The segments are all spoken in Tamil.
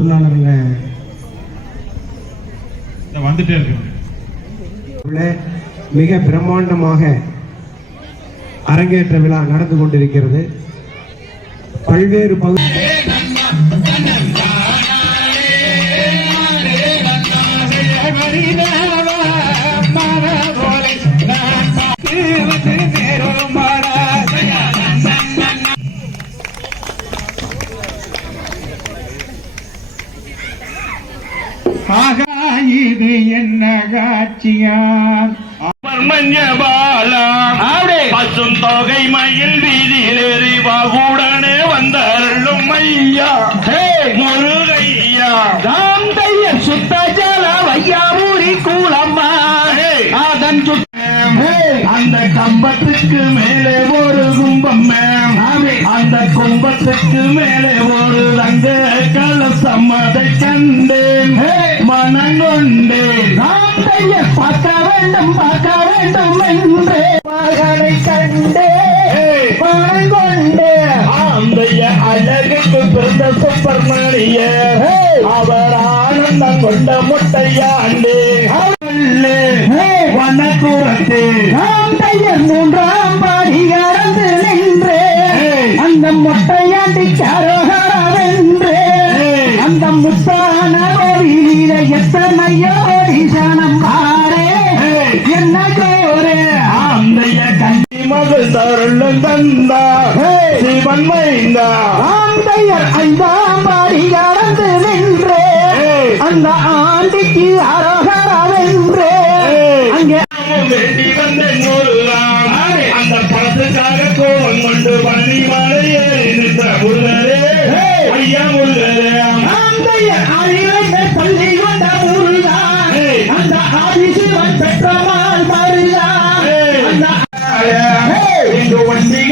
பொருளாளர்ல இந்த வந்துட்டே இருக்கு உள்ள மிக பிரம்மாண்டமாக அரங்கேற்ற விழா நடந்து கொண்டிருக்கிறது பல்வேறு பகுதி ஆகா இது என்ன காட்சியா? மஞ்சபாலா பசும் தொகை மயில் வீதியில் எறிவாகுடனே வந்தருளும் ஐயா. முருகையா. ராம் தையர் சுத்த ஜல வையாபூரி கூலம்மா அதன் சுத்த அந்த கம்பத்துக்கு மேலே ஒரு கும்பம் அந்த கும்பத்துக்கு மேலே ஒரு தங்க கலசம். அதை கண்டேன் வேண்டும் பார்க்க வேண்டும் என்று மகனை கண்டே. மனம் கொண்டே அந்த அழகுக்கு பிறந்த சுப்பிரமணிய. அவர் ஆனந்தம் கொண்ட முட்டையாண்டே. வனக்குரத்தே மூன்றாம் பாடி கடந்து நின்றே. அந்த மொட்டையாண்டி கரோகரவென்றே அந்த முத்தான எத்தனையோ ஈசனம் தருளும் தந்தா சிவன் மைந்தா. ராம் தையர் ஐந்தாம் பாடி கடந்து நின்றே. அந்த ஆண்டிக்கு அரோகரவென்றே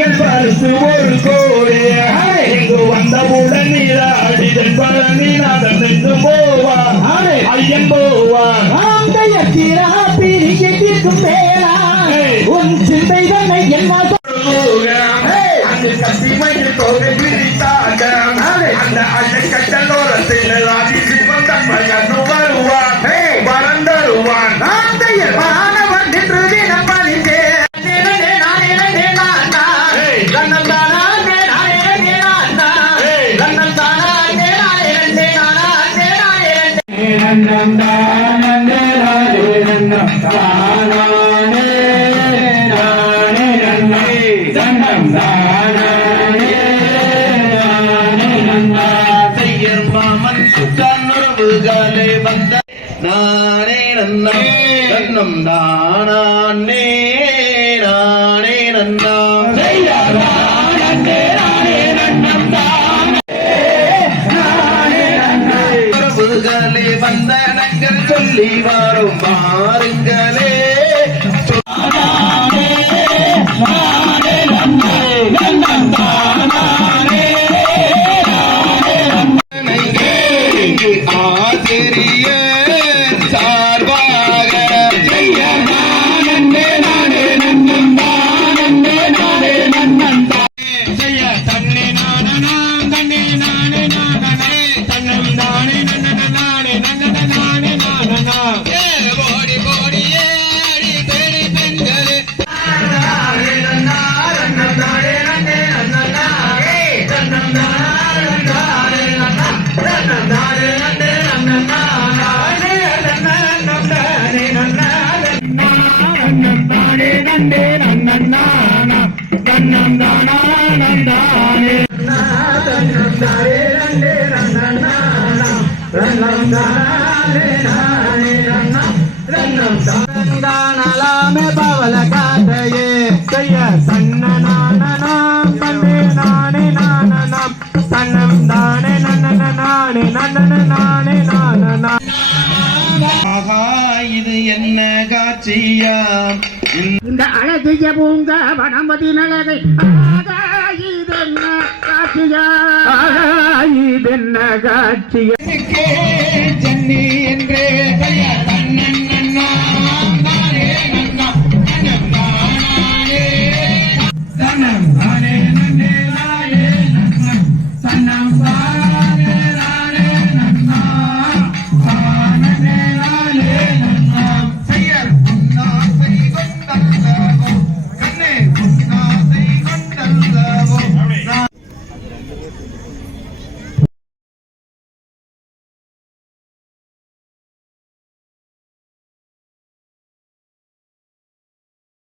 வண்டிகள் பரிசு ஒரு கோடி இங்கு வந்தவுடன் நீராடிதன் பழனி நாதன் நின்று போவான் ஐயன் போவான் ஆந்தைய தீரா பிரிக்கும் வேளா. உன் சிந்தைகளை என்ன அங்கு கத்திமையில் தோகை பிரித்தாங்க அந்த கட்டலோரத்தில் சிவன் வருவான். வரந்தருவான் ஆந்தைய நானே நன்னா நன்னம் தானே நானே நன்னா உறவுகளே வந்தனங்கள் சொல்லி வரும் ஆசிரியர் தானலாமே பவல காதையே செய்ய தன்ன நானனாம் தன்னே நானே நானனாம் தன்னம் தானே நன்னன நானே நன்னன நானே இந்த அழகிய பூங்க வனமதி நலகை. இதென்ன காட்சியா? இதென்ன காட்சியா? ஜன்னி